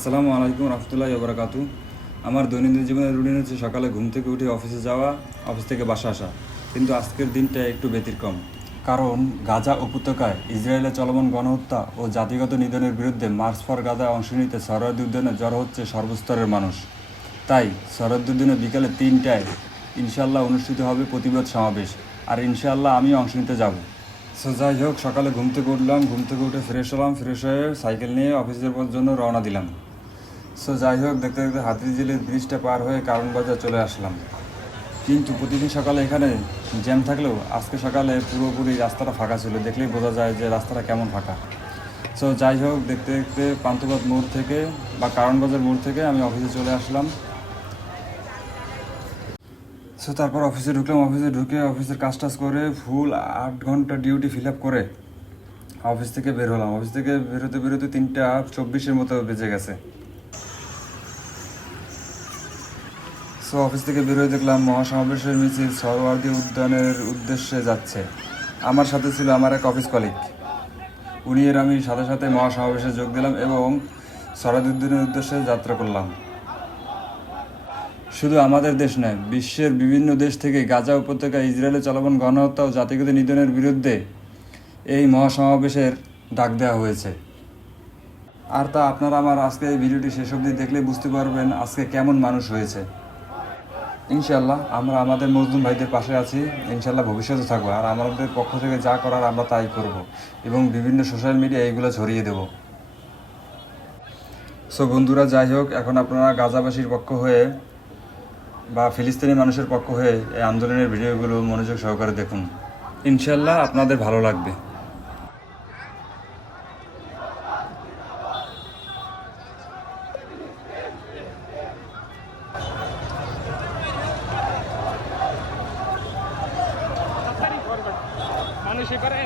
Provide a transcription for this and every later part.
আসসালামু আলাইকুম রহমতুল্লাহি ওয়া বারাকাতুহু। আমার দৈনন্দিন জীবনের রুটিন হচ্ছে সকালে ঘুম থেকে উঠে অফিসে যাওয়া, অফিস থেকে বাসা আসা। কিন্তু আজকের দিনটা একটু ব্যতিক্রম, কারণ গাজা উপত্যকায় ইসরায়েলের চলমান গণহত্যা ও জাতিগত নিধনের বিরুদ্ধে মার্চ ফর গাজায় অংশ নিতে সহরাওয়ার্দী উদ্যানে জড়ো হচ্ছে সর্বস্তরের মানুষ। তাই সহরাওয়ার্দী উদ্যানে বিকালে 3টায় ইনশাআল্লাহ অনুষ্ঠিত হবে প্রতিবাদ সমাবেশ, আর ইনশাআল্লাহ আমিও অংশ নিতে যাব। সো যাই হোক, সকালে ঘুম থেকে উঠলাম, ঘুম থেকে উঠে ফ্রেশ হলাম, ফ্রেশ হয়ে সাইকেল নিয়ে অফিসের জন্য রওনা দিলাম। সো যাই হোক, দেখতে দেখতে হাতিঝিলের ব্রিজটা পার হয়ে কারণ বাজার চলে আসলাম। কিন্তু প্রতিদিন সকালে এখানে জ্যাম থাকলেও আজকে সকালে পুরোপুরি রাস্তাটা ফাঁকা ছিল, দেখলেই বোঝা যায় যে রাস্তাটা কেমন ফাঁকা। সো যাই হোক, দেখতে দেখতে পান্থপথ মোড় থেকে বা কারণ বাজার মোড় থেকে আমি অফিসে চলে আসলাম। সো তারপর অফিসে ঢুকলাম, অফিসে ঢুকে অফিসের কাজ টাজ করে ফুল 8 ঘন্টা ডিউটি ফিল আপ করে অফিস থেকে বের হলাম। অফিস থেকে বেরোতে বেরোতে 3টা 24 মতো বেজে গেছে। সো অফিস থেকে বেরোয় দেখলাম মহাসমাবেশের মিছিল সহরাওয়ার্দী উদ্যানের উদ্দেশ্যে যাচ্ছে। আমার সাথে ছিল আমার এক অফিস কলিগ, উনি এর আমি সাথে সাথে মহাসমাবেশে যোগ দিলাম এবং সহরাওয়ার্দী উদ্যানের উদ্দেশ্যে যাত্রা করলাম। শুধু আমাদের দেশ নয়, বিশ্বের বিভিন্ন দেশ থেকে গাজা উপত্যকায় ইসরায়েলের চলমান গণহত্যা ও জাতিগত নিধনের বিরুদ্ধে এই মহাসমাবেশের ডাক দেওয়া হয়েছে। আর তা আপনারা আমার আজকে এই ভিডিওটি শেষ অবধি দেখলে বুঝতে পারবেন আজকে কেমন মানুষ হয়েছে। ইনশাল্লাহ আমরা আমাদের মজলুম ভাইদের পাশে আছি, ইনশাল্লাহ ভবিষ্যতে থাকবো, আর আমাদের পক্ষ থেকে যা করার আমরা তাই করব এবং বিভিন্ন সোশ্যাল মিডিয়া এইগুলো ছড়িয়ে দেব। সো বন্ধুরা, যাই হোক, এখন আপনারা গাজাবাসীর পক্ষ হয়ে বা ফিলিস্তিনি মানুষের পক্ষ হয়ে এই আন্দোলনের ভিডিওগুলো মনোযোগ সহকারে দেখুন, ইনশাল্লাহ আপনাদের ভালো লাগবে। মানুষে করে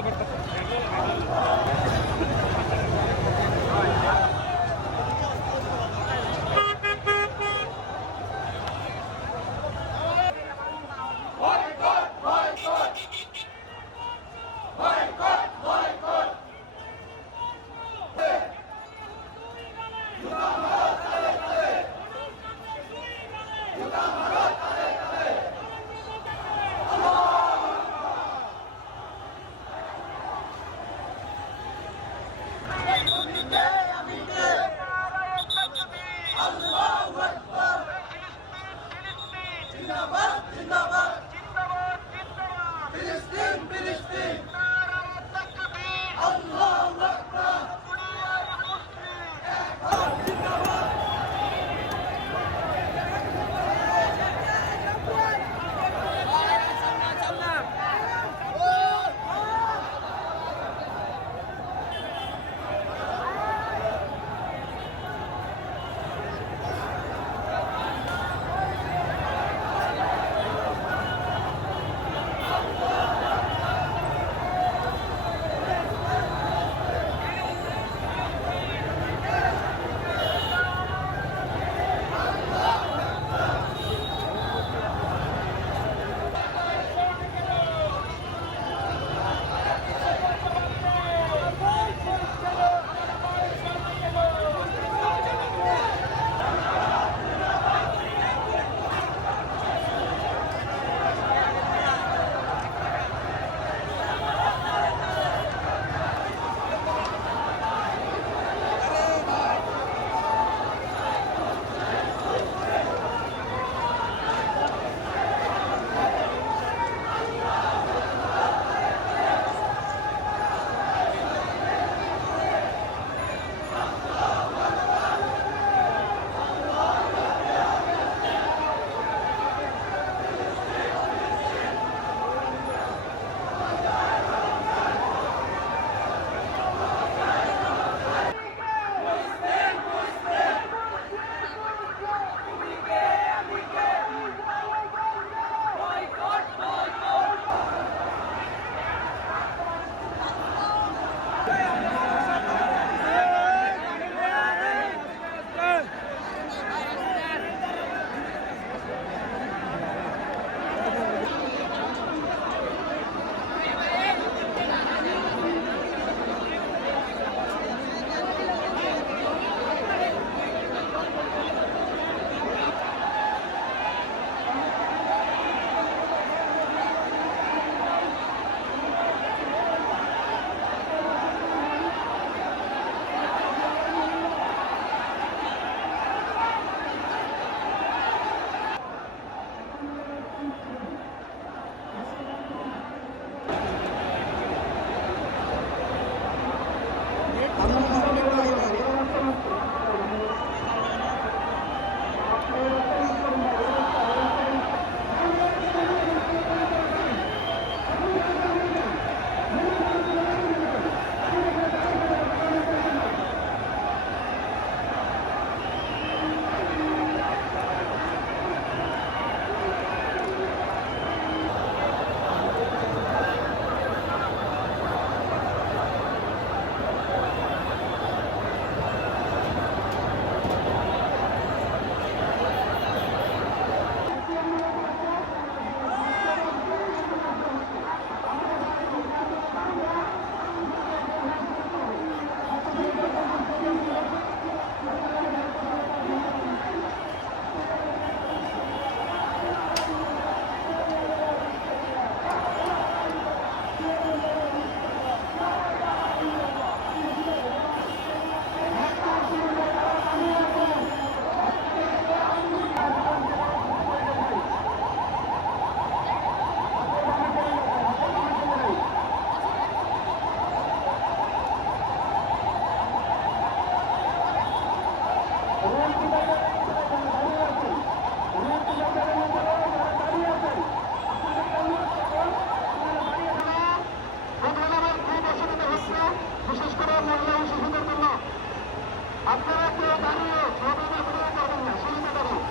আপনারা কেউ দাঁড়িয়ে ছবি না ভিডিও করবেন না, সিঁড়িতে দাঁড়িয়ে।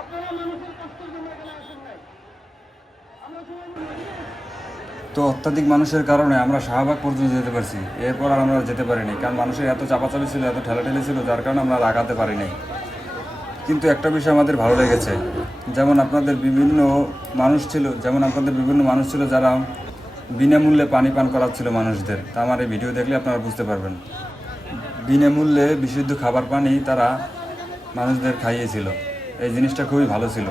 আপনারা মানুষের কষ্টের জন্য এখানে আসেন নাই। আমরা সবাই তো অত্যাধিক মানুষের কারণে আমরা শাহবাগ পর্যন্ত যেতে পারছি, এরপর আর আমরা যেতে পারিনি, কারণ মানুষের এত চাপাচাপি ছিল, এত ঠেলাঠেলি ছিল, যার কারণে আমরা লাগাতে পারি নাই। কিন্তু একটা বিষয় আমাদের ভালো লেগেছে, যেমন আপনাদের বিভিন্ন মানুষ ছিল যারা বিনামূল্যে পানি পান করাচ্ছিল মানুষদের। তা আমার এই ভিডিও দেখলে আপনারা বুঝতে পারবেন, বিনামূল্যে বিশুদ্ধ খাবার পানি তারা মানুষদের খাইয়েছিল। এই জিনিসটা খুবই ভালো ছিল।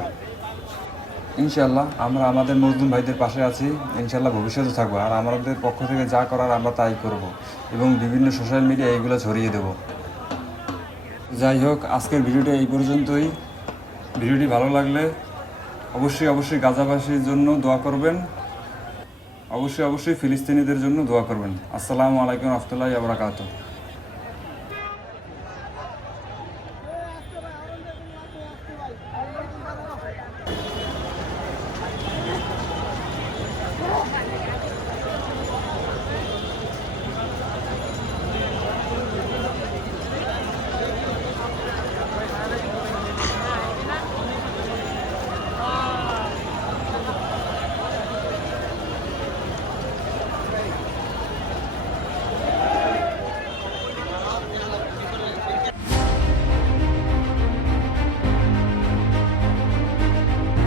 ইনশাল্লাহ আমরা আমাদের মজলুম ভাইদের পাশে আছি, ইনশাল্লাহ ভবিষ্যতে থাকবো। আর আমাদের পক্ষ থেকে যা করার আমরা তাই করব এবং বিভিন্ন সোশ্যাল মিডিয়ায় এইগুলো ছড়িয়ে দেব। যাই হোক, আজকের ভিডিওটা এই পর্যন্তই। ভিডিওটি ভালো লাগলে অবশ্যই গাজাবাসীর জন্য দোয়া করবেন, অবশ্যই ফিলিস্তিনিদের জন্য দোয়া করবেন। আসসালামু আলাইকুম রহমতুল্লাহি ওয়া বারাকাতুহু।